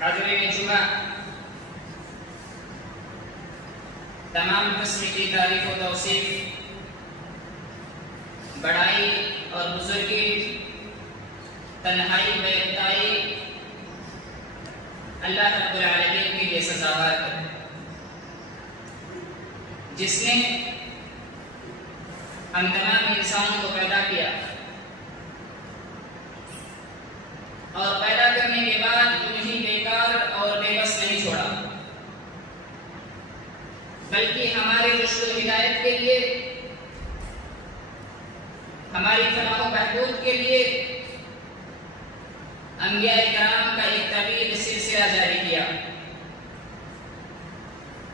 حاضرین جمعہ، تمام قسم کی تعریف و توصیف، بڑائی اور بزرگی، تنہائی و یکتائی اللہ رب العالمین کے لیے سزاوار ہے، جس نے ہم تمام انسانوں کو پیدا کیا اور پیدا کرنے کے بعد انہیں بیکار اور بے بس نہیں چھوڑا، بلکہ ہماری رشد و ہدایت کے لیے، ہماری فلاح و بہبود کے لیے انبیاء کرام کا ایک طویل سلسلہ جاری کیا۔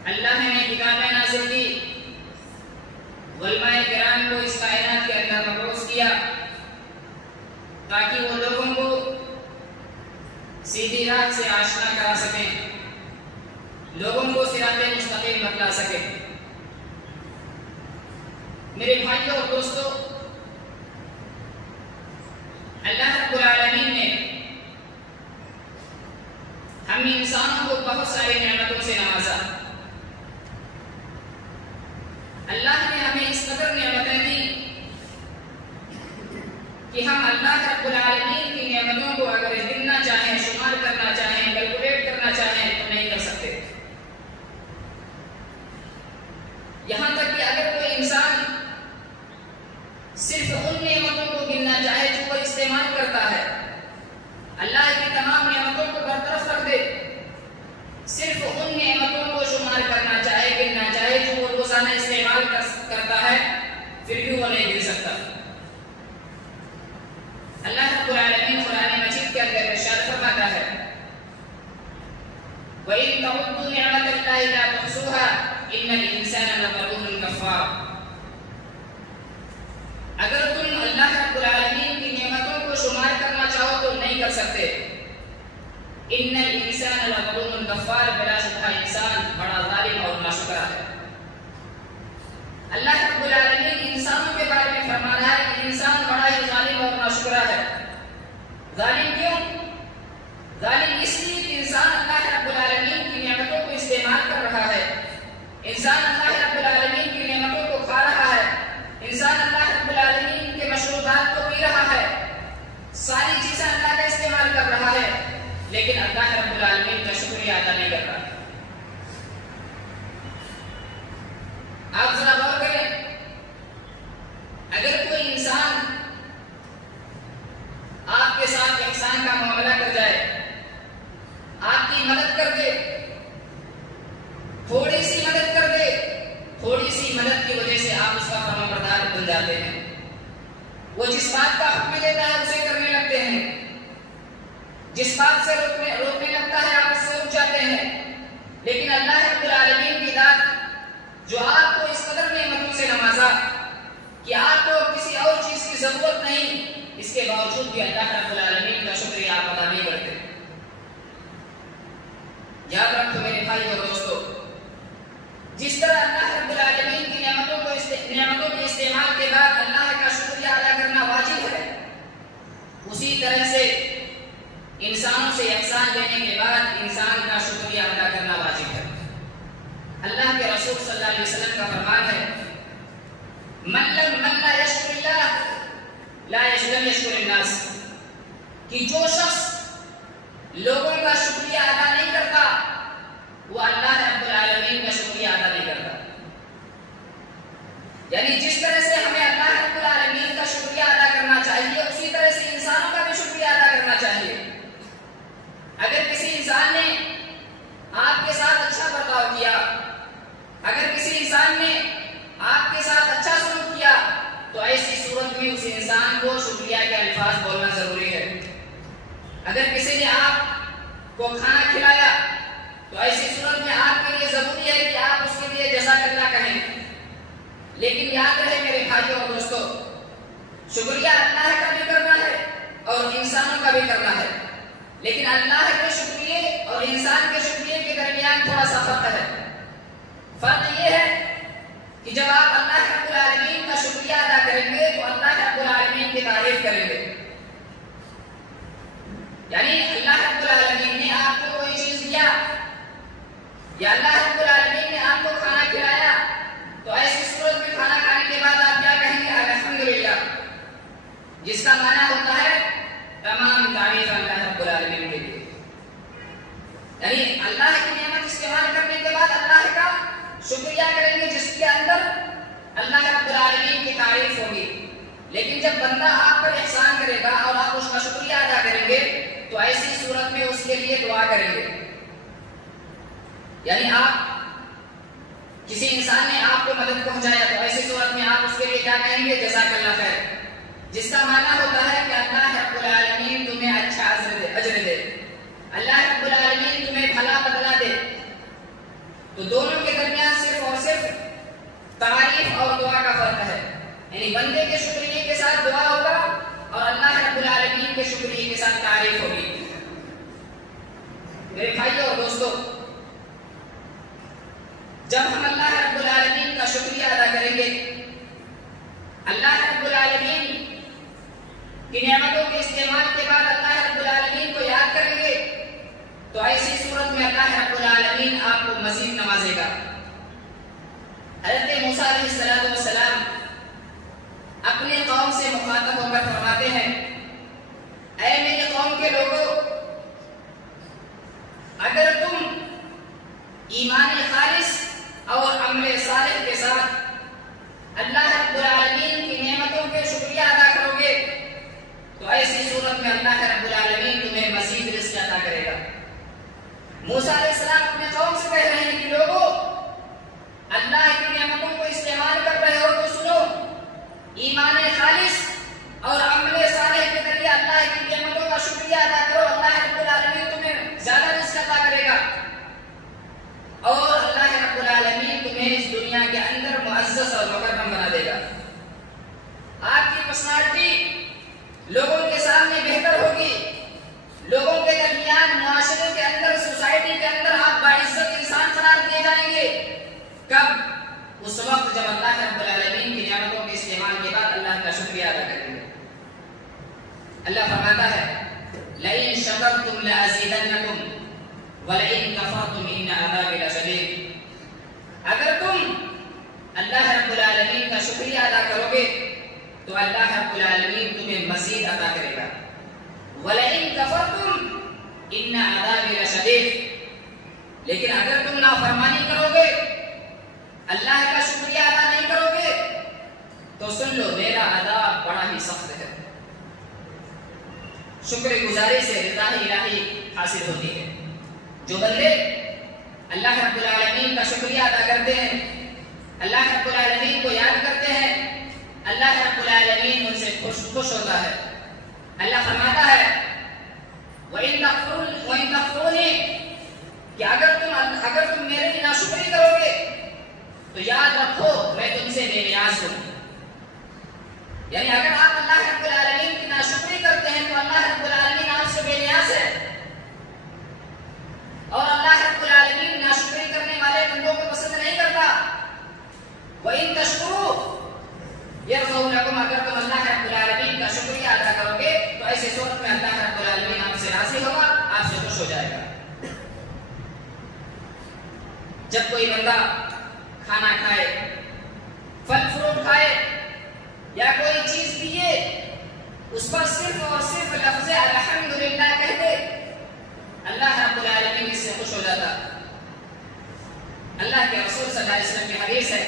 اللہ نے کتابیں نازل کی، علماء کرام کو اس کائنات کے اندر مبعوث کیا تاکہ وہ لوگوں کو سیدھی راہ سے آشنا کرا سکیں، لوگوں کو صراط مستقیم بتلا سکیں۔ میرے بھائیوں اور دوستو، اللہ رب العالمین نے ہم انسانوں کو بہت ساری نعمتوں سے نوازا۔ اللہ نے ہمیں اس قدر نعمتیں دی کہ ہم اللہ رب العالمین کی نعمتوں کو اگر گننا چاہیں، شمار کرنا چاہیں، کیلکولیٹ کرنا چاہیں تو نہیں کر سکتے۔ یہاں تک کہ اگر کوئی انسان صرف ان نعمتوں کو گننا چاہے جو وہ استعمال کرتا ہے، اللہ کی تمام نعمتوں کو برطرف رکھ دے، صرف ان نعمتوں کو شمار کرنا چاہے، گننا چاہے جو وہ روزانہ استعمال کرتا ہے، پھر بھی وہ نہیں گن سکتا۔ اللہ رب العالمین قرآن مجید کے اندر ارشاد فرماتا ہے، وَإِن تَعُدُّوا نِعْمَتَ اللَّهِ لَا تُحْصُوهَا إِنَّ الْإِنسَانَ لَظَلُومٌ كَفَّارٌ۔ اگر تم اللہ رب العالمین کی نعمتوں کو شمار کرنا چاہو تو نہیں کر سکتے۔ ان الانسان لظلوم کفار، بلا شبہ انسان بڑا ظالم اور ناشکرا ہے۔ اللہ رب العالمین انسانوں کے بارے میں فرما رہا ہے کہ انسان بڑا ہی ظالم اور ناشکرا ہے۔ ظالم کیوں؟ ظالم اس لیے کہ انسان اللہ رب العالمین کی نعمتوں کو استعمال کر رہا ہے، انسان اللہ رب العالمین کی نعمتوں کو کھا رہا ہے، انسان اللہ رب العالمین کے مشروبات کو پی رہا ہے، ساری چیزیں اللہ کا استعمال کر رہا ہے، لیکن اللہ رب العالمین کا شکریہ ادا نہیں کر رہا۔ آپ ذرا غور کریں، اگر کوئی انسان آپ کے ساتھ احسان کا معاملہ کر جائے، آپ کی مدد کر دے، تھوڑی سی مدد کر دے، تھوڑی سی مدد کی وجہ سے آپ اس کا فرمانبردار بن جاتے ہیں، وہ جس بات کا حکم دیتا ہے اسے کرنے لگتے ہیں، جس بات سے روکنے لگتا ہے آپ اس سے رک جاتے ہیں۔ لیکن اللہ رب العالمین کی ذات جو آپ کو اس قدر نعمتوں سے نوازا کہ آپ کو کسی اور چیز کی ضرورت نہیں، اس کے باوجود بھی اللہ رب العالمین کا شکریہ آپ ادا نہیں کرتے۔ یاد رکھو میرے بھائی اور دوستو، جس طرح اللہ رب العالمین کی نعمتوں کے استعمال کے بعد اللہ کا شکریہ ادا کرنا واجب ہے، اسی طرح سے انسانوں سے احسان لینے کے بعد انسان کا شکریہ ادا کرنا واجب ہے۔ اللہ کے رسول صلی اللہ علیہ وسلم کا فرمان ہے، من لا یشکر اللہ لا یشکر الناس، کہ جو شخص لوگوں کا شکریہ ادا نہیں کرتا وہ اللہ رب العالمین کا شکریہ ادا نہیں کرتا۔ یعنی جس طرح سے ہمیں اللہ رب العالمین کا شکریہ ادا کرنا چاہیے، اسی طرح سے انسانوں کا بھی شکریہ ادا کرنا چاہیے۔ اگر کسی انسان نے آپ کے ساتھ اچھا برتاؤ کیا، اگر کسی انسان نے آپ کے ساتھ اچھا سلوک کیا، تو ایسی صورت میں اس انسان کو شکریہ کے الفاظ بولنا ضروری ہے۔ اگر کسی نے آپ کو کھانا کھلایا تو ایسی صورت میں آپ کے لیے ضروری ہے کہ آپ اس کے لیے جزاک اللہ کہیں۔ لیکن یاد رہے میرے بھائیوں اور دوستو، شکریہ اللہ کا بھی کرنا ہے اور انسانوں کا بھی کرنا ہے، لیکن اللہ کے شکریہ اور انسان کے شکریہ کے درمیان تھوڑا سا فرق ہے۔ فرق یہ ہے کہ جب آپ اللہ رب العالمین کا شکریہ ادا کریں گے تو اللہ رب العالمین کی تعریف کریں گے، یعنی اللہ رب العالمین نے آپ کو کوئی جب بندہ آپ پر احسان کرے گا اور آپ اس کا شکریہ ادا کریں گے تو ایسی صورت میں اس کے لیے دعا کریں گے. یعنی آپ کسی انسان نے آپ کو مدد پہنچایا تو ایسی صورت میں آپ اس کے لیے کیا کہیں گے؟ جزاک اللہ خیر، جس کا معنی ہوتا ہے کہ اللہ رب العالمین تمہیں اچھا اجر دے، اللہ رب العالمین تمہیں بھلا بدلہ دے. تو دونوں کے درمیان صرف اور صرف تعریف اور دعا کا فرق ہے. یعنی بندے کے شکریہ کے ساتھ دعا ہوگا اور اللہ رب العالمین کے شکریہ کے ساتھ تعریف ہوگی. میرے بھائیوں اور دوستو، جب ہم اللہ رب العالمین کا شکریہ ادا کریں گے، اللہ رب العالمین کی نعمتوں کے استعمال کے بعد اللہ رب العالمین کو یاد کریں گے، تو ایسی صورت میں اللہ رب العالمین آپ کو مزید نوازے گا. حضرت موسیٰ علیہ السلام اپنے قوم سے مخاطب ہو کر فرماتے ہیں، اے میری قوم کے لوگوں، اگر تم ایمان خالص اور عمل صالح کے ساتھ اللہ رب العالمین کی نعمتوں کے شکریہ ادا کرو گے تو ایسی صورت میں اللہ رب العالمین تمہیں مزید رزق عطا کرے گا. موسیٰ علیہ السلام اپنے قوم سے کہہ رہے ہیں کہ لوگوں، اللہ کی نعمتوں کو استعمال کر رہے ہو تو سنو، ایمان خالص اور عمل صالح کے ذریعے اللہ کی نعمتوں کا شکریہ ادا کرو، اللہ رب العالمین تمہیں زیادہ رزق عطا کرے گا اور اللہ رب العالمین تمہیں اس دنیا کے اندر معزز اور مکرم بنا دے گا. آپ کی پرسنالٹی لوگوں کے سامنے بہتر ہوگی، لوگوں کے درمیان، معاشرے کے اندر، سوسائٹی کے اندر آپ باعزت انسان قرار دیے جائیں گے. کب؟ اس وقت جب اللہ رب العالمین کی نعمتوں کے استعمال کے بعد اللہ کا شکریہ ادا کریں گے. اللہ فرماتا ہے، لَئِن شَكَرْتُمْ لَأَزِيدَنَّكُمْ وَلَئِن كَفَرْتُمْ إِنَّ عَذَابِي لَشَدِيدٌ. اگر تم اللہ رب العالمین کا شکریہ ادا کرو گے تو اللہ رب العالمین تمہیں مزید عطا کرے گا. وَلَئِن كَفَرْتُمْ إِنَّ عَذَابِي لَشَدِيدٌ. لیکن اگر تم نافرمانی کرو گے، اللہ کا شکریہ ادا نہیں کرو گے تو سن لو، میرا عذاب بڑا ہی سخت ہے. شکر گزاری سے رضا الہی حاصل ہوتی ہے. جو بندے اللہ رب العالمین کا شکریہ ادا کرتے ہیں، اللہ رب العالمین کو یاد کرتے ہیں، اللہ رب العالمین ان سے خوش ہوتا ہے. اللہ فرماتا ہے، وَإِن تَكْفُرُونِي، کہ اگر تم میرے کی ناشکری کرو گے تو یاد رکھو میں تم سے بے نیاز ہوں. یعنی اگر آپ اللہ رب العالمین کی ناشکری کرتے ہیں تو اللہ رب العالمین آپ سے بے نیاز ہے، اور اللہ رب العالمین ناشکری کرنے والے بندوں کو پسند نہیں کرتا. وَإِن تَشْكُرُوا يَرْضَوْا لَكُمْ، اگر تم اللہ رب العالمین کا شکریہ ادا کرو گے تو ایسی صورت میں اللہ رب العالمین آپ سے راضی ہوگا، آپ سے خوش ہو جائے گا. جب کوئی بندہ کھانا کھائے، پھل فروٹ کھائے یا کوئی چیز پیے، اس پر صرف اور صرف لفظ الحمدللہ کہہ دے، اللہ رب العالمین اس سے خوش ہو جاتا. اللہ کے رسول صلی اللہ علیہ وسلم کی حدیث ہے،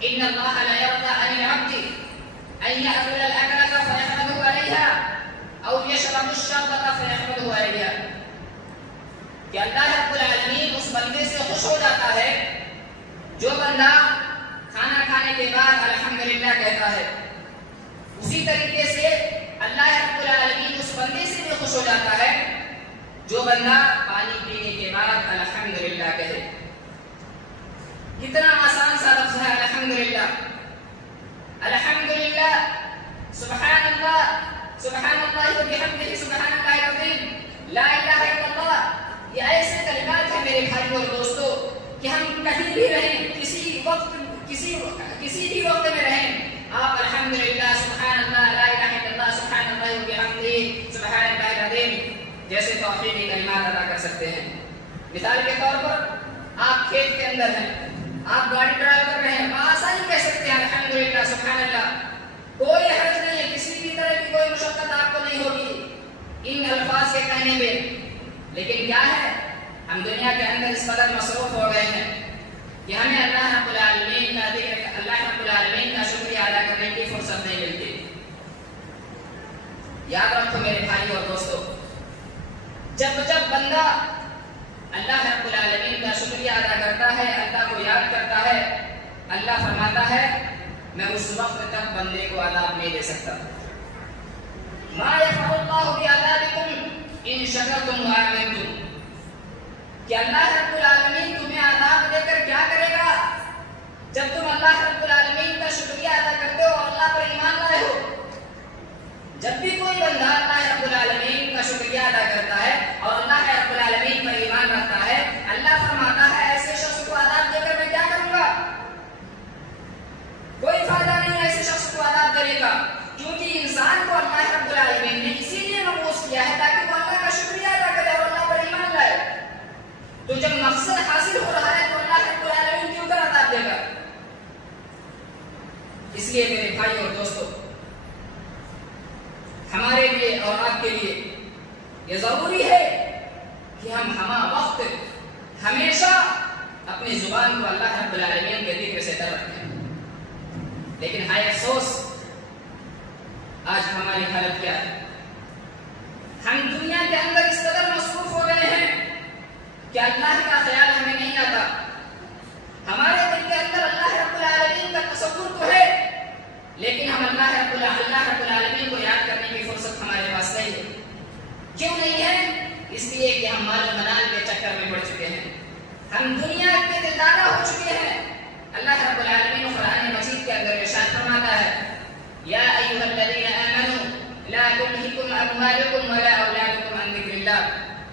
ان اللہ لا يرضى عن العبد ان يأكل الأكلة فيحمده عليها او يشرب الشربة فيحمده عليها. کہ اللہ رب العالمین اس بندے سے خوش ہو جاتا ہے جو بندہ کھانا کھانے کے بعد الحمدللہ کہتا ہے. اسی طریقے سے اللہ رب العالمین اس بندے سے بھی خوش ہو جاتا ہے جو بندہ پانی پینے کے بعد الحمدللہ کہے. کتنا آسان سا لفظ ہے الحمدللہ. الحمدللہ، سبحان اللہ، سبحان اللہ وبحمدہ، سبحان اللہ العظیم، لا الہ الا اللہ. یہ ایسے کلمات ہیں میرے بھائیوں اور دوستو کہ ہم کہیں بھی رہیں، کسی وقت کسی بھی وقت میں رہیں، آپ الحمدللہ، سبحان اللہ، لا الہ الا اللہ، سبحان اللہ وبحمدہ، سبحان اللہ العظیم جیسے توحیدی کلمات ادا کر سکتے ہیں. مثال کے طور پر آپ کھیت کے اندر ہیں، آپ گاڑی ڈرائیو کر رہے ہیں، آسانی کہہ سکتے ہیں الحمدللہ، سبحان اللہ. کوئی حرج نہیں ہے، کسی بھی طرح کی کوئی مشقت آپ کو نہیں ہوگی ان الفاظ کے کہنے میں. لیکن کیا ہے، ہم دنیا کے اندر اس قدر مصروف ہو گئے ہیں کہ ہمیں اللہ رب العالمین کا ذکر، اللہ رب العالمین کا شکریہ ادا کرنے کی فرصت نہیں ملتی. یاد رکھو میرے بھائی اور دوستو، جب بندہ اللہ رب العالمین کا شکریہ ادا کرتا ہے، اللہ کو یاد کرتا ہے، اللہ فرماتا ہے میں اس وقت تک بندے کو عذاب نہیں دے سکتا۔ ما یفعل اللہ بعذابکم ان شکرتم وآمنتم، کہ اللہ رب العالمین تمہیں عذاب دے کر کیا کرے گا جب تم اللہ رب العالمین کا شکریہ ادا کرتے ہو اور اللہ پر ایمان لائے ہو۔ جب بھی کوئی بندہ اللہ رب العالمین کا شکریہ ادا کرتا ہے اور اللہ رب العالمین پر ایمان رکھتا ہے، اللہ فرماتا ہے ایسے شخص کو عذاب دے کر میں کیا کروں گا؟ کوئی فائدہ نہیں ایسے شخص کو عذاب دینے کا، کیونکہ انسان کو اللہ رب العالمین نے اسی لیے مبعوث کیا ہے تاکہ وہ اللہ کا شکریہ ادا کرے اور اللہ پر ایمان لائے۔ تو جب مقصد حاصل ہو رہا ہے تو اللہ رب العالمین کیوں کر عذاب دے گا؟ اس لیے میرے بھائی اور دوستو، ہمارے لیے اور آپ کے لیے یہ ضروری ہے کہ ہم ہمہ وقت ہمیشہ اپنی زبان کو اللہ رب العالمین کے ذکر سے تر رکھیں۔ لیکن ہائے افسوس، آج ہماری حالت کیا ہے؟ ہم دنیا کے اندر اس قدر مصروف ہو گئے ہیں کہ اللہ کا خیال ہمیں نہیں آتا۔ ہمارے دل کے اندر اللہ رب العالمین کا تصور تو ہے، لیکن ہم اللہ رب العالمین کو یاد کرنے کی فرصت ہمارے پاس نہیں ہے۔ کیوں نہیں ہے؟ اس لیے کہ ہم مال و منال کے چکر میں پڑ چکے ہیں، ہم دنیا کے دلدادہ ہو چکے ہیں۔ اللہ رب العالمین قرآن مجید کے اندر ارشاد فرماتا ہے یا ایھا الذین آمنوا لا تلہکم اموالکم ولا اولادکم عن ذکر اللہ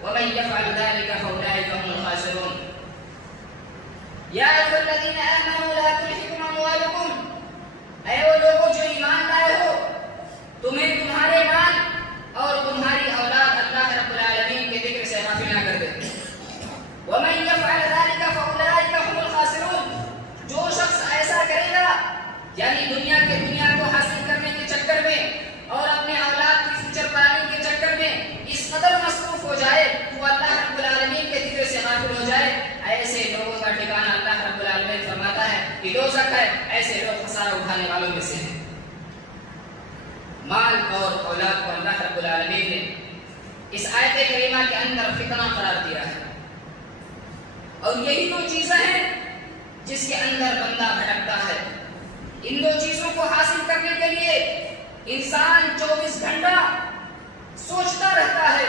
ومن یفعل ذلک فاولئک هم الخاسرون۔ یا ایھا الذین آمنوا لا تلہکم اموالکم، اے وہ لوگوں جو ایمان لائے ہو، تمہیں تمہارے مال اور تمہاری اولاد اللہ رب العالمین کے ذکر سے غافل نہ کر دے۔ ومن یفعل ذلک فاولئک هم الخاسرون، جو شخص ایسا کرے گا یعنی دنیا کو حاصل کرنے کے چکر میں اور اپنے اولاد کی فیوچر پلاننگ کے چکر میں اس قدر مصروف ہو جائے تو اللہ رب العالمین کے ذکر سے غافل ہو جائے، ایسے لوگوں کا ٹھکانہ اللہ رب العالمین فرماتا ہے کہ دوزخ ہے، ایسے لوگ خسارہ اٹھانے والوں میں سے ہیں۔ مال اور اولاد کو اللہ رب العالمین نے اس آیت کریمہ کے اندر فتنہ قرار دیا ہے، اور یہی دو چیزیں ہیں جس کے اندر بندہ بھٹکتا ہے۔ ان دو چیزوں کو حاصل کرنے کے لیے انسان 24 گھنٹہ سوچتا رہتا ہے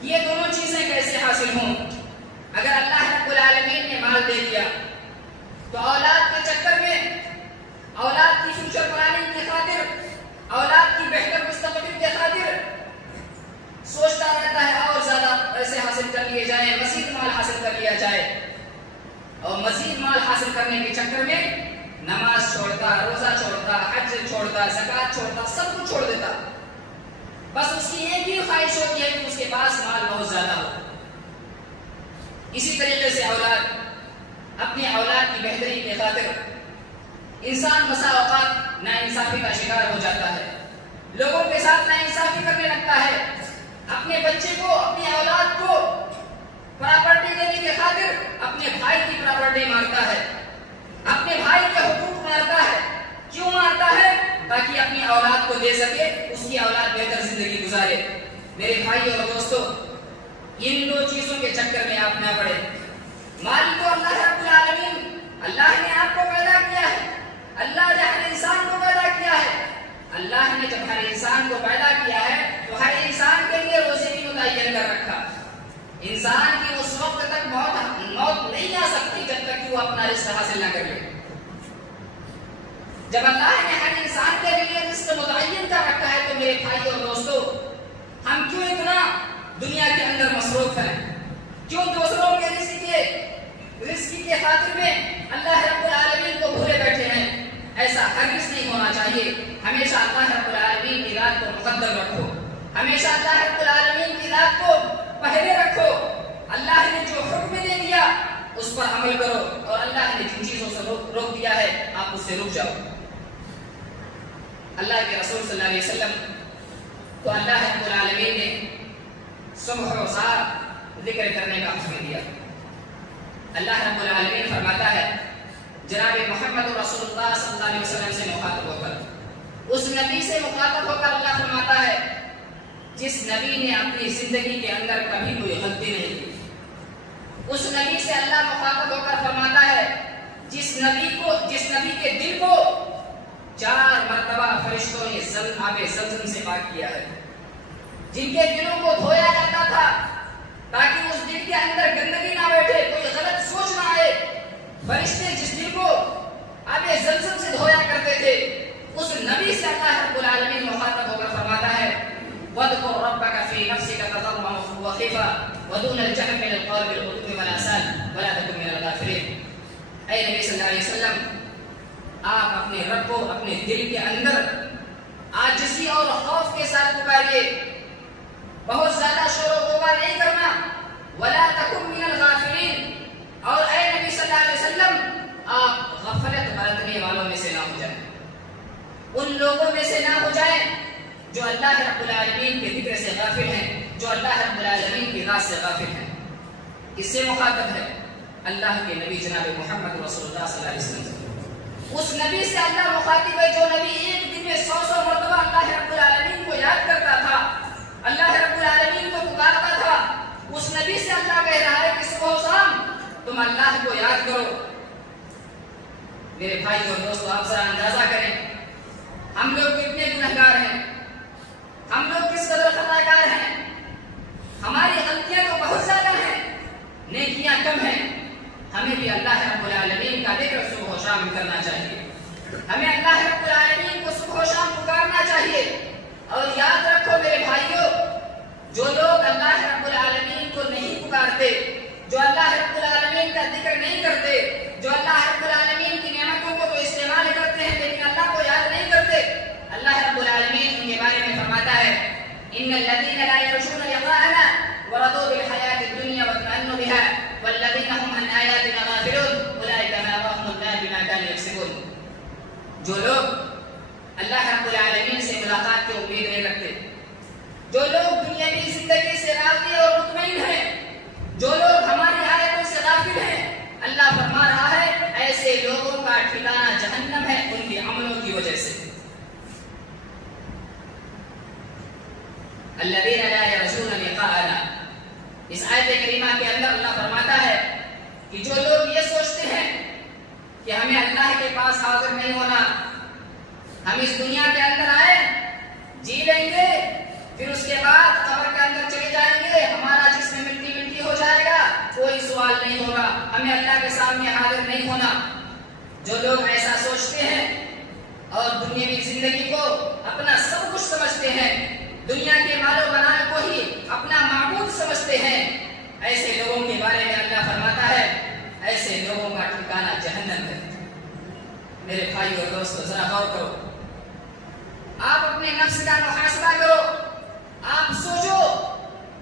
کہ یہ دونوں چیزیں کیسے حاصل ہوں۔ اگر اللہ رب العالمین نے مال دے دیا تو اولاد کے چکر میں، اولاد کی فیوچر پلاننگ کی خاطر، اولاد کی بہتر مستقبل کے خاطر سوچتا رہتا ہے اور زیادہ پیسے حاصل کر لیے جائیں، مزید مال حاصل کر لیا جائے، اور مزید مال حاصل کرنے کے چکر میں نماز چھوڑتا، روزہ چھوڑتا، حج چھوڑتا، زکوٰۃ چھوڑتا، سب کچھ چھوڑ دیتا۔ بس اس کی ایک ہی خواہش ہوتی ہے کہ اس کے پاس مال بہت زیادہ ہو۔ اسی طریقے سے اولاد، اپنی اولاد کی بہتری کی خاطر انسان بسا اوقات ناانصافی کا شکار ہو جاتا ہے، لوگوں کے ساتھ ناانصافی کرنے لگتا ہے، اپنے بچے کو، اپنی اولاد کو پراپرٹی دینے کی خاطر اپنے بھائی کی پراپرٹی مارتا ہے، اپنے بھائی کے حقوق مارتا ہے۔ کیوں مارتا ہے؟ تاکہ اپنی اولاد کو دے سکے، اس کی اولاد بہتر زندگی گزارے۔ میرے بھائی اور دوستو، ان دو چیزوں کے چکر میں آپ نہ پڑے۔ مال کو اللہ رب العالمین، اللہ نے آپ کو پیدا کیا ہے، اللہ نے ہر انسان کو پیدا کیا ہے۔ اللہ نے جب ہر انسان کو پیدا کیا ہے تو ہر انسان کے لیے روزی بھی متعین کر رکھا۔ انسان کی اس وقت تک موت نہیں آ سکتی جب تک کہ وہ اپنا رزق حاصل نہ کر لے۔ جب اللہ نے ہر انسان کے لیے رزق متعین کر رکھا ہے تو میرے بھائی اور دوستو، ہم کیوں اتنا دنیا کے اندر مصروف ہیں؟ کیوں دوسروں کے رزق کی خاطر میں اللہ رب العالمین کو بھولے بیٹھے ہیں؟ ایسا ہرگز نہیں ہونا چاہیے۔ ہمیشہ اللہ رب العالمین کی ذات کو مقدم رکھو، ہمیشہ اللہ رب العالمین کی ذات کو پہلے رکھو۔ اللہ نے جو حکم دے دیا اس پر عمل کرو، اور اللہ نے جن چیزوں سے روک دیا ہے آپ اس سے رک جاؤ۔ اللہ کے رسول صلی اللہ علیہ وسلم کو اللہ رب العالمین نے صبح و رات ذکر کرنے کا حکم دیا۔ اللہ رب العالمین فرماتا ہے جناب محمد رسول اللہ صلی اللہ علیہ وسلم سے مخاطب ہو کر، اس نبی سے مخاطب ہو کر اللہ فرماتا ہے جس نبی نے اپنی زندگی کے اندر کبھی کوئی غلطی نہیں کی. اس نبی سے اللہ مخاطب ہو کر فرماتا ہے جس نبی کے دل کو 4 مرتبہ فرشتوں نے آب زمزم سے پاک کیا ہے، جن کے دلوں کو دھویا جاتا تھا تاکہ اس دل کے اندر گندگی نہ بیٹھے، کوئی غلط سوچ نہ آئے. فرشتے جس دل کو آب زمزم سے دھویا کرتے تھے، اس نبی سے اللہ رب العالمین مخاطب ہو کر فرماتا ہے وَاذْكُرْ رَبَّكَ فِي نَفْسِكَ تَضَرُّعًا وَخِيفَةً وَدُونَ الْجَهْرِ مِنَ الْقَوْلِ بِالْغُدُوِّ وَالْآصَالِ وَلَا تَكُن مِنَ الْغَافِلِينَ. اے نبی صلی اللہ علیہ وسلم، آپ اپنے رب کو اپنے دل کے اندر عاجزی اور خوف کے ساتھ پکاریے، بہت زیادہ شور و غبار نہیں کرنا. وَلَا تَكُن مِنَ الْغَافِلِينَ، اور اے نبی صلی اللہ علیہ وسلم آپ غفلت برتنے والوں میں سے نہ ہو جائیں، ان لوگوں میں سے نہ ہو جائیں جو اللہ رب العالمین کے ذکر سے غافل ہیں، جو اللہ رب العالمین کی ذات سے غافل ہیں. اس سے مخاطب ہے اللہ کے نبی جناب محمد رسول اللہ صلی اللہ علیہ وسلم. اس نبی سے اللہ مخاطب ہے جو نبی ایک دن میں 100 مرتبہ اللہ رب العالمین کو یاد کرتا تھا، اللہ رب العالمین کو پکارتا تھا. اس نبی سے اللہ کہہ رہا ہے کہ صبح و شام تم اللہ کو یاد کرو. میرے بھائی اور دوستو، آپ ذرا اندازہ کریں ہم لوگ کتنے گنہگار ہیں، ہم لوگ کس قدر خطا کار ہیں. ہماری غلطیاں تو بہت زیادہ ہیں، نیکیاں کم ہیں. ہمیں بھی اللہ رب العالمین کا ذکر صبح و شام کرنا چاہیے، ہمیں اللہ رب العالمین کو صبح و شام پکارنا چاہیے. اور یاد رکھو میرے بھائیوں، جو لوگ اللہ رب العالمین کو نہیں پکارتے، جو اللہ رب العالمین کا ذکر نہیں کرتے، جو اللہ رب العالمین کی نعمتوں کو تو استعمال کرتے ہیں لیکن اللہ کو یاد نہیں کرتے، اللہ رب العالمین ان کے بارے میں فرماتا ہے ان الذين لا يرجون لقاءنا ورضوا بالحياة الدنيا واطمأنوا بها والذين هم عن آياتنا غافلون أولئك مأواهم النار بما كانوا يكسبون. جو لوگ اللہ رب العالمین سے ملاقات کی امید نہیں رکھتے، جو لوگ دنیاوی زندگی سے راضی اور مطمئن ہیں، جو لوگ ہماری آیتوں سے غافل ہیں، اللہ فرما رہا ہے ایسے لوگوں کا ٹھکانہ جہنم ہے ان کے عملوں کی وجہ سے. الذين لا يرجون لقاءنا، اس آیت کریمہ کے اندر اللہ فرماتا ہے کہ جو لوگ یہ سوچتے ہیں کہ ہمیں اللہ کے پاس حاضر نہیں ہونا، ہم اس دنیا کے اندر آئے، جی لیں گے، پھر اس کے بعد قبر کے اندر چلے جائیں گے، ہمارا جسم مٹی مٹی ہو جائے گا، کوئی سوال نہیں ہوگا، ہمیں اللہ کے سامنے حاضر نہیں ہونا. جو لوگ ایسا سوچتے ہیں اور دنیاوی زندگی کو اپنا سب کچھ سمجھتے ہیں، دنیا کے مال و منال کو ہی اپنا معبود سمجھتے ہیں، ایسے لوگوں کے بارے میں اللہ فرماتا ہے ایسے لوگوں کا ٹھکانہ جہنم ہے. میرے بھائی اور دوستو، ذرا غور کرو، آپ اپنے نفس کا محاسبہ کرو، آپ سوچو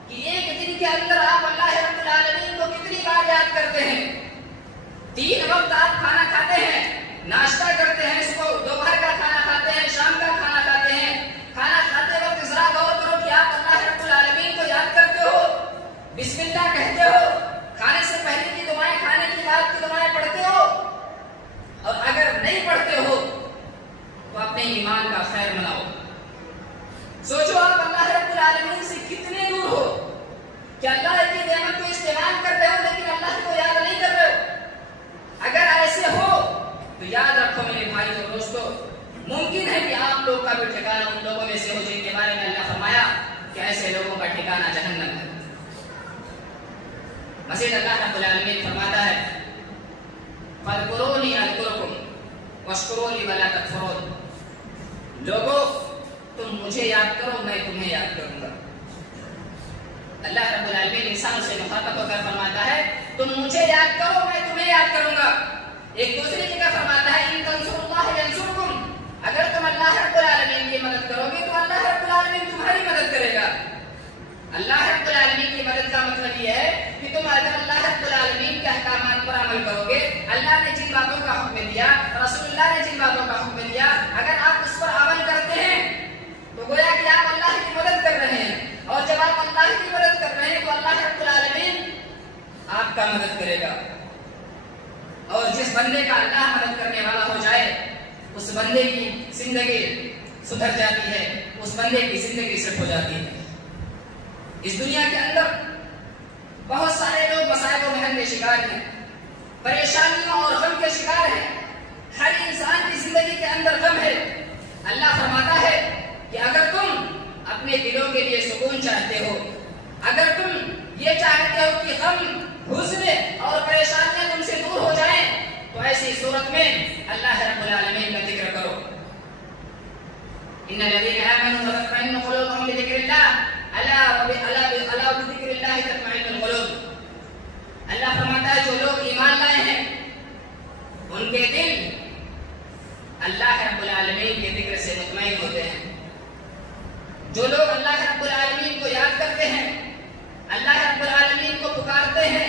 کہ ایک دن کے اندر آپ اللہ رب العالمین کو کتنی بار یاد کرتے ہیں. 3 وقت آپ کھانا کھاتے ہیں، ناشتہ کرتے ہیں، صبح دوپہر کا کھانا کھاتے ہیں، شام کا کھانا کھاتے ہیں. کھانا کھاتے وقت ذرا غور کرو کہ آپ اللہ رب العالمین کو یاد کرتے ہو، بسم اللہ کہتے ہو، کھانے سے پہلے کی دعائیں، کھانے کے بعد کی دعائیں پڑھتے ہو. اور اگر نہیں پڑھتے ہو تو اپنے ایمان کا خیر مناؤ. سوچو آپ اللہ رب العالمین سے کتنے دور ہو کہ اللہ کی نعمت کو استعمال کر رہے ہو لیکن اللہ کو یاد نہیں کر رہے ہو. اگر ایسے ہو تو یاد رکھو میرے بھائی اور دوستو، ممکن ہے کہ آپ لوگ کا بھی ٹھکانہ ان لوگوں میں سے ہو جن کے بارے میں اللہ فرمایا کہ ایسے لوگوں کا ٹھکانہ جہنم ہے. مزید اللہ رب العالمین فرماتا ہے فَاذْكُرُونِي أَذْكُرْكُمْ وَاشْكُرُوا لِي وَلَا تَكْفُرُونَ. لوگوں تم مجھے یاد کرو، میں تمہیں یاد کروں گا. اللہ رب العالمین انسانوں سے مخاطب ہو کر فرماتا ہے تم مجھے یاد کرو، میں تمہیں یاد کروں گا. ایک دوسری جگہ فرماتا ہے ان تنصروا اللہ ینصرکم، اگر تم اللہ رب العالمین کی مدد کرو گے تو اللہ رب العالمین تمہاری مدد کرے گا. اللہ رب العالمین کی مدد کا مطلب یہ ہے کہ تم اگر اللہ رب العالمین کے احکامات پر عمل کرو گے، اللہ نے جن باتوں کا حکم دیا، رسول اللہ نے جن باتوں کا حکم دیا، اگر آپ اس پر عمل کرتے ہیں تو گویا کہ آپ اللہ کی مدد کر رہے ہیں. اور جب آپ اللہ کی مدد کر رہے ہیں تو اللہ رب العالمین آپ کا مدد کرے گا. اور جس بندے کا اللہ مدد کرنے والا ہو جائے اس بندے کی زندگی سدھر جاتی ہے، اس بندے کی زندگی سیٹ ہو جاتی ہے. اس دنیا کے اندر بہت سارے لوگ مصائب و محن کے شکار ہیں، پریشانیوں اور غم کے شکار ہیں۔ ہر انسان کی زندگی کے اندر غم ہے۔ اللہ فرماتا ہے کہ اگر تم اپنے دلوں کے لیے سکون چاہتے ہو، اگر تم یہ چاہتے ہو کہ غم، حزن اور پریشانیاں تم سے دور ہو جائیں، تو ایسی صورت میں اللہ رب العالمین کا ذکر کرو۔ ان الذين امنوا وتطمئن قلوبهم بذكر الله الا بذكر الله تطمئن القلوب۔ اللہ فرماتا ہے جو لوگ ایمان لائے ہیں ان کے دل اللہ رب العالمین کے ذکر سے مطمئن ہوتے ہیں۔ جو لوگ اللہ رب العالمین کو یاد کرتے ہیں، اللہ رب العالمین کو پکارتے ہیں،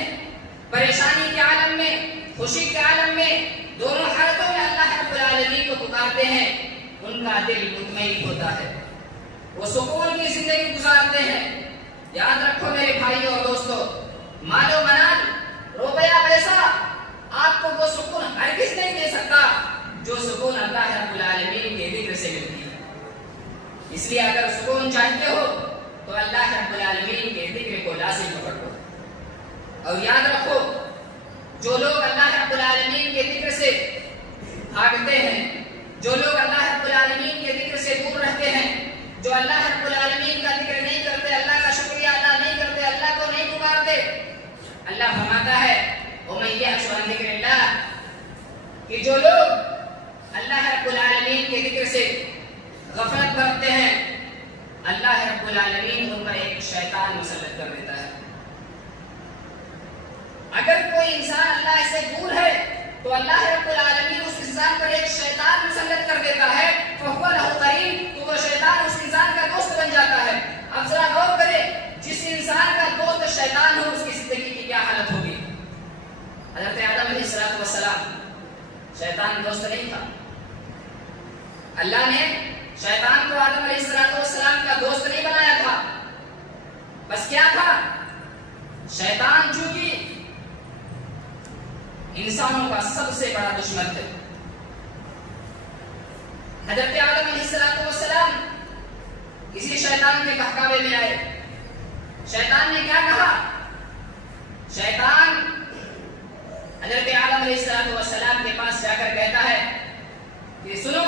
پریشانی کے عالم میں، خوشی کے عالم میں، دونوں حالتوں میں اللہ رب العالمین کو پکارتے ہیں، ان کا دل مطمئن ہوتا ہے، وہ سکون کی زندگی گزارتے ہیں۔ یاد رکھو میرے بھائیوں اور دوستو، مال و منال، روپیہ پیسہ آپ کو وہ سکون ہرگز نہیں دے سکتا جو سکون اللہ رب العالمین کے ذکر سے ملتی ہے۔ اس لیے اگر سکون چاہتے ہو تو اللہ رب العالمین کے ذکر کو لازم پکڑو، اور یاد رکھو جو لوگ اللہ رب العالمین کے ذکر سے بھاگتے ہیں، جو لوگ اللہ رب العالمین کے ذکر سے دور رہتے ہیں، جو اللہ رب العالمین کا ذکر نہیں کرتے، اللہ کا شکریہ ادا نہیں کرتے، اللہ کو نہیں پکارتے، اللہ فرماتا ہے وَمَن يَعْشُ عَن ذِكْرِ اللَّهِ کہ جو لوگ اللہ رب العالمین کے ذکر سے غفلت برتتے ہیں، اللہ رب العالمین ان پر ایک شیطان مسلط کر دیتا ہے۔ اگر کوئی انسان اللہ سے دور ہے تو اللہ رب العالمین اس انسان پر ایک شیطان مسلط کر دیتا ہے، فَهُوَ لَهُ قَرِينٌ تو وہ شیطان اس انسان کا دوست بن جاتا ہے۔ اب ذرا غور کریں، جس انسان کا دوست شیطان ہو اس کی زندگی کی کیا حالت ہوگی؟ حضرت آدم علیہ السلام شیطان دوست نہیں تھا، اللہ نے شیطان کو آدم علیہ السلام کا دوست نہیں بنایا تھا، بس کیا تھا؟ شیطان چونکہ انسانوں کا سب سے بڑا دشمن ہے، حضرت آدم علیہ السلام کسی شیطان کے بہکاوے میں آئے۔ شیطان نے کیا کہا؟ شیطان حضرت آدم علیہ السلام کے پاس جا کر کہتا ہے کہ سنو،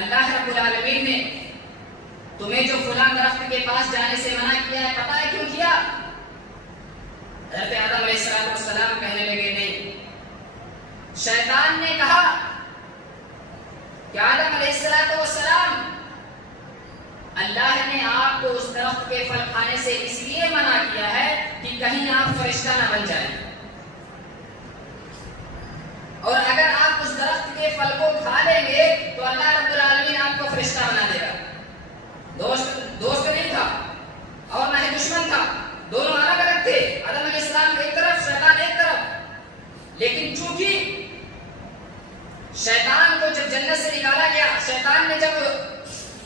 اللہ رب العالمین نے تمہیں جو فلاں درخت کے پاس جانے سے منع کیا ہے، پتہ ہے کیوں کیا؟ حضرت آدم علیہ السلام کہنے لگے نہیں۔ شیطان نے کہا کہ آدم علیہ السلام، اللہ نے آپ کو اس درخت کے پھل کھانے سے اس لیے منع کیا ہے کہ کہیں آپ فرشتہ نہ بن جائیں، اور اگر آپ اس درخت کے پھل کو کھا لیں گے تو اللہ رب العالمین آپ کو فرشتہ بنا دے گا۔ دوست نہیں تھا اور نہ ہی دشمن تھا، دونوں الگ الگ تھے، آدم علیہ السلام ایک طرف، شیطان ایک طرف۔ لیکن چونکہ شیطان کو جب جنت سے نکالا گیا، شیطان نے جب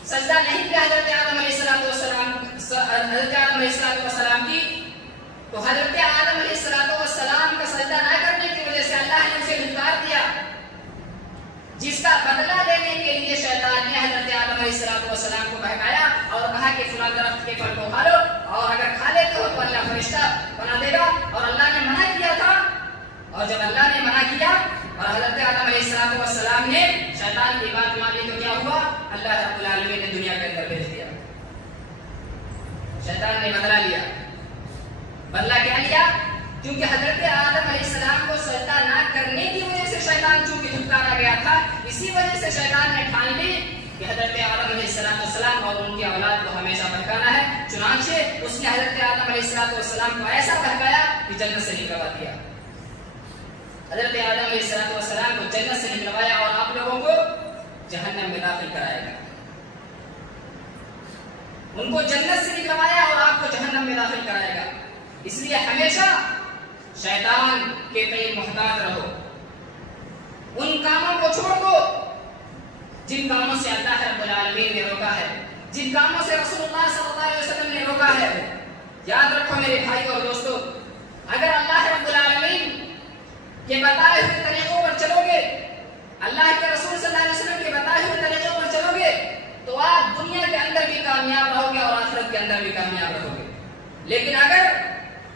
سجدہ نہیں کیا حضرت آدم علیہ السلام کی، تو حضرت آدم علیہ السلام کا سجدہ نہ کرنے کی وجہ سے اللہ نے اسے دھتکار دیا، جس کا بدلہ لینے کے لیے شیطان نے حضرت آدم علیہ السلام کو بہکایا اور کہا کہ فلاں درخت کے پھل کو کھا لو، اور اگر کھا لیتے ہو تو اللہ فرشتہ بنا دے گا، اور اللہ نے منع کیا تھا۔ اور جب اللہ نے منع کیا اور حضرت آدم علیہ السلام نے شیطان کی بات مانی تو کیا ہوا؟ اللہ رب العالمین نے دنیا کے اندر بھیج دیا۔ شیطان نے بدلہ لیا۔ بدلہ کیا لیا؟ کیونکہ حضرت آدم علیہ السلام کو سجدہ نہ کرنے کی وجہ سے شیطان چونکہ دھتکارا گیا تھا، اسی وجہ سے شیطان نے ٹھان لی کہ حضرت آدم علیہ السلام اور ان کی اولاد کو ہمیشہ بہکانا ہے۔ چنانچہ اس نے حضرت آدم علیہ السلام کو ایسا بہکایا کہ جنت سے نکلوا دیا۔ حضرت آدم علیہ السلام کو جنت سے نکلوایا اور آپ لوگوں کو جہنم میں داخل کرائے گا۔ ان کو جنت سے نکلوایا اور آپ کو جہنم میں داخل کرائے گا۔ اس لیے ہمیشہ شیطان کے تئیں محتاط رہو، ان کاموں کو چھوڑ دو جن کاموں سے اللہ رب العالمین نے روکا ہے، جن کاموں سے رسول اللہ صلی اللہ علیہ وسلم نے روکا ہے۔ یاد رکھو میرے بھائی اور دوستو، اگر اللہ رب العالمین کے بتائے ہوئے طریقوں پر چلو گے، اللہ کے رسول صلی اللہ علیہ وسلم کے بتائے ہوئے طریقوں پر چلو گے، تو آپ دنیا کے اندر بھی کامیاب رہو گے اور آخرت کے اندر بھی کامیاب رہو گے۔ لیکن اگر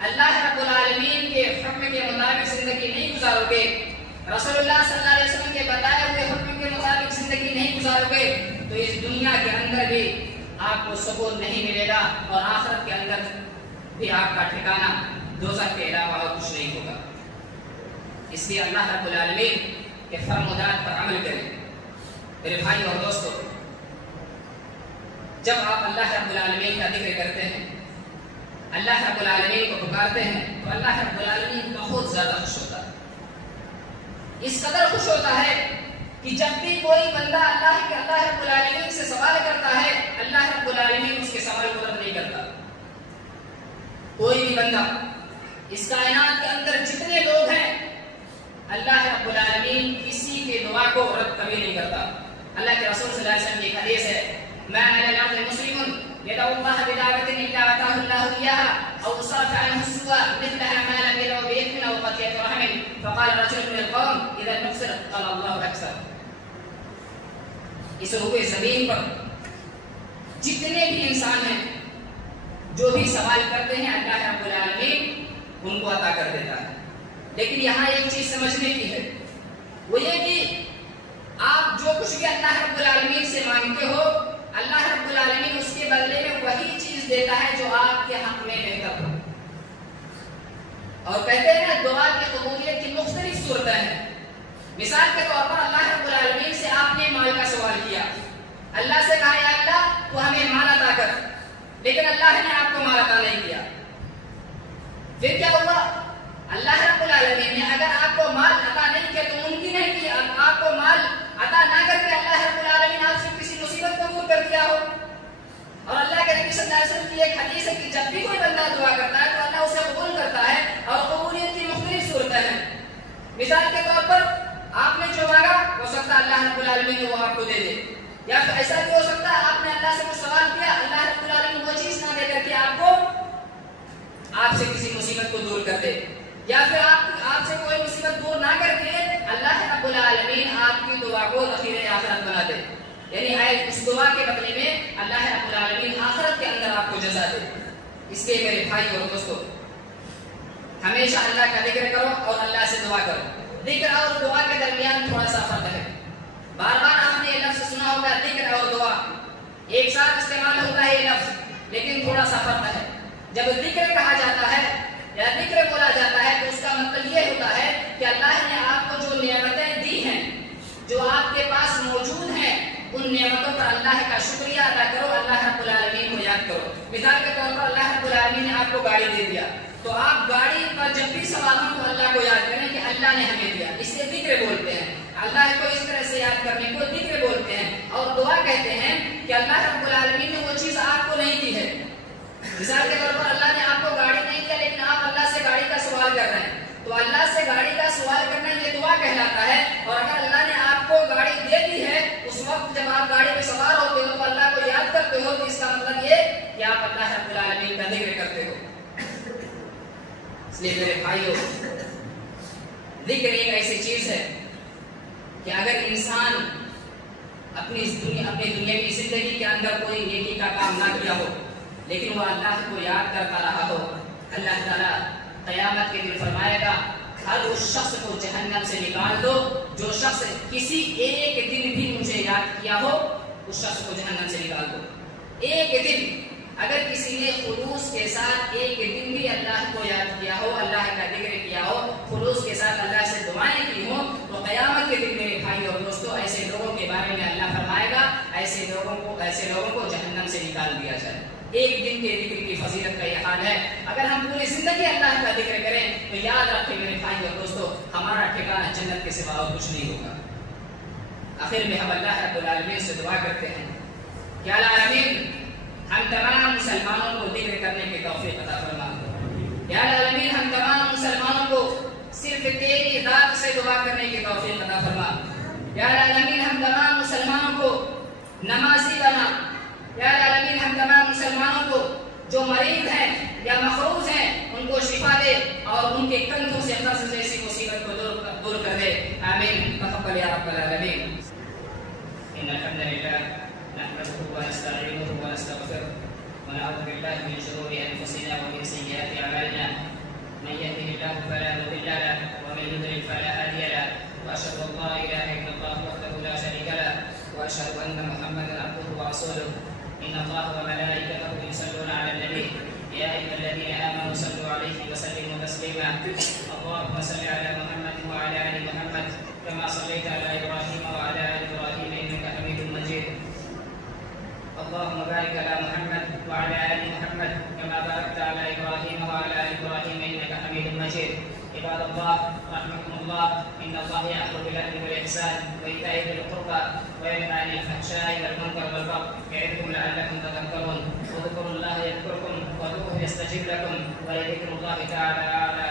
اللہ رب العالمین کے حکم کے مطابق زندگی نہیں گزارو گے، رسول اللہ صلی اللہ علیہ وسلم کے بتائے ہوئے حکم کے مطابق زندگی نہیں گزارو گے، تو اس دنیا کے اندر بھی آپ کو سکون نہیں ملے گا اور آخرت کے اندر بھی آپ کا ٹھکانہ دوزخ کے علاوہ اور کچھ نہیں ہوگا۔ اس لیے اللہ رب العالمین کے فرمودات پر عمل کریں۔ میرے بھائی اور دوستو، جب آپ اللہ رب العالمین کا ذکر کرتے ہیں، اللہ رب العالمین کو پکارتے ہیں، تو اللہ رب العالمین بہت زیادہ خوش ہوتا ہے۔ اس قدر خوش ہوتا ہے کہ جب بھی کوئی بندہ اللہ رب العالمین سے سوال کرتا ہے، اللہ رب العالمین اس کے سوال کو رد نہیں کرتا۔ کوئی بھی بندہ اس کائنات کے اندر جتنے لوگ ہیں، اللہ رب العالمین کسی کے دعا کو رد کبھی نہیں کرتا۔ اللہ کے رسول صلی اللہ علیہ وسلم کی ایک حدیث ہے، ما علی الارض مسلم يدعو الله بدعوة إلا آتاه الله إياها أو صرف عنه السوء مثلها ما لم يدعو بإثم أو قطيعة رحم فقال رجل من القوم إذا نقصر قال الله أكثر۔ اس روئے زمین پر جتنے بھی انسان ہیں جو بھی سوال کرتے ہیں، اللہ رب العالمین ان کو عطا کر دیتا ہے۔ لیکن یہاں ایک چیز سمجھنے کی ہے، وہ یہ کہ آپ جو کچھ بھی اللہ رب العالمین سے مانگتے ہو، اللہ رب العالمین اس کے بدلے میں وہی چیز دیتا ہے جو آپ کے حق میں بہتر ہو۔ اور کہتے ہیں نا، دعا کی قبولیت کی مختلف صورتیں ہیں۔ مثال کے طور پر اللہ رب العالمین سے آپ نے مال کا سوال کیا، اللہ سے کہا یا اللہ تو ہمیں مال عطا کر، لیکن اللہ نے آپ کو مال عطا نہیں کیا۔ پھر کیا ہوا؟ اللہ رب العالمین نے اگر آپ کو مال عطا نہیں کیا تو ممکن ہے کہ آپ کو مال عطا نہ کر کے اللہ رب العالمین آپ سے کسی مصیبت کو دور کر دیا ہو۔ اور اللہ کے نبی صلی اللہ علیہ وسلم کی ایک حدیث ہے کہ جب بھی کوئی بندہ دعا کرتا ہے تو اللہ اسے قبول کرتا ہے، اور قبولیت کی مختلف صورتیں ہیں۔ مثال کے طور پر آپ نے جو مانگا ہو سکتا ہے اللہ رب العالمین وہ آپ کو دے دے، یا پھر ایسا بھی ہو سکتا ہے آپ نے اللہ سے کچھ سوال کیا، اللہ رب العالمین وہ چیز نہ دے کر کے آپ سے کسی مصیبت کو دور کر دے، یا پھر آپ سے کوئی مصیبت دور نہ کر کے اللہ رب العالمین آپ کی دعا کو ذخیرہ آخرت بنا دے، یعنی اس دعا کے بدلے میں اللہ رب العالمین آخرت کے اندر آپ کو جزا دے۔ اس لیے میرے بھائی اور دوستو، ہمیشہ اللہ کا ذکر کرو اور اللہ سے دعا کرو۔ ذکر اور دعا کے درمیان تھوڑا سا فرق ہے۔ بار بار آپ نے یہ لفظ سنا ہوگا، ذکر اور دعا ایک ساتھ استعمال ہوتا ہے یہ لفظ، لیکن تھوڑا سا فرق ہے۔ جب ذکر کہا جاتا ہے یا ذکر بولا جاتا ہے تو اس کا مطلب یہ ہوتا ہے کہ اللہ نے آپ کو جو نعمتیں دی ہیں، جو آپ کے پاس موجود ہیں، ان نعمتوں پر اللہ کا شکریہ ادا کرو، اللہ رب العالمین کو یاد کرو۔ مثال کے طور پر اللہ رب العالمین نے آپ کو گاڑی دے دیا، تو آپ گاڑی پر جب بھی سوار ہوں تو اللہ کو یاد کریں کہ اللہ نے ہمیں دیا، اس لیے ذکر بولتے ہیں۔ اللہ کو اس طرح سے یاد کرنے کو ذکر بولتے ہیں۔ اور دعا کہتے ہیں کہ اللہ رب العالمین نے وہ چیز آپ کو نہیں دی ہے۔ مثال کے طور پر اللہ نے آپ کو گاڑی نہیں دیا، لیکن آپ اللہ سے گاڑی کا سوال کر رہے ہیں، تو اللہ سے گاڑی کا سوال کرنا یہ دعا کہلاتا ہے۔ اور اگر اللہ نے آپ کو گاڑی دے دی ہے، اس وقت جب آپ گاڑی پہ سوار ہوتے ہو تو اللہ کو یاد کرتے ہو، تو اس کا مطلب یہ کہ آپ اللہ رب العالمین کا ذکر کرتے ہو۔ اس لیے میرے بھائیو، ذکر ایک ایسی چیز ہے کہ اگر انسان اپنی دنیاوی زندگی کے اندر کوئی نیکی کا کام نہ کیا ہو، لیکن وہ اللہ کو یاد کرتا رہا ہو، اللہ تعالیٰ قیامت کے دن فرمائے گا ہر اس شخص کو جہنم سے نکال دو جو شخص کسی ایک دن بھی مجھے یاد کیا ہو، اس شخص کو جہنم سے نکال دو۔ ایک دن اگر کسی نے خلوص کے ساتھ ایک دن بھی اللہ کو یاد کیا ہو، اللہ کا ذکر کیا ہو، خلوص کے ساتھ اللہ سے دعائیں کی ہوں، تو قیامت کے دن میرے بھائی اور دوستو ایسے لوگوں کے بارے میں اللہ فرمائے گا ایسے لوگوں کو جہنم سے نکال دیا جائے۔ ایک دن کے ذکر کی فضیلت کا یہ حال ہے۔ اگر ہم پوری زندگی اللہ کا ذکر کریں تو یاد رکھیں میرے بھائی اور دوستو، ہمارا ٹھکانہ جنت کے سوا اور کچھ نہیں ہوگا۔ آخر میں ہم اللہ رب العالمین سے دعا کرتے ہیں کہ العالمین ہم تمام مسلمانوں کو ذکر کرنے کی توفیق عطا فرما۔ یا العالمین ہم تمام مسلمانوں کو صرف تیری ذات سے دعا کرنے کی توفیق عطا فرما۔ یا العالمین ہم تمام مسلمانوں کو نمازی بنا۔ یا العالمین ہم تمام مسلمانوں کو جو مریض ہیں یا مخروض ہیں ان کو شفا دے اور ان کے کندھوں سے قرض جیسی مصیبت کو دور کر دے۔ آمین۔ تقبل یا رب العالمین۔ ان الحمد للہ نحمده ونستعینه ونستغفره ونعوذ بالله من شرور أنفسنا ومن سيئات أعمالنا من يهده الله فلا مضل له ومن يضلل فلا هادي له وأشهد أن لا إله إلا الله وحده لا شريك له وأشهد أن محمدا عبده ورسوله إن الله وملائكته يصلون على النبي يا أيها الذين آمنوا صلوا عليه وسلموا تسليما اللهم صل على محمد وعلى آل محمد كما صليت على إبراهيم وعلى آل إبراهيم إنك حميد مجيد اللهم بارك على محمد وعلى آل محمد كما باركت على إبراهيم وعلى آل إبراهيم إنك حميد مجيد عباد الله رحمكم الله إن الله يأمر بالعدل والإحسان وإيتاء ذي القربى وينهى عن الفحشاء والمنكر والبغي يعظكم لعلكم تذكرون واذكروا الله يذكركم وادعوه يستجب لكم ولذكر الله تعالى أعلى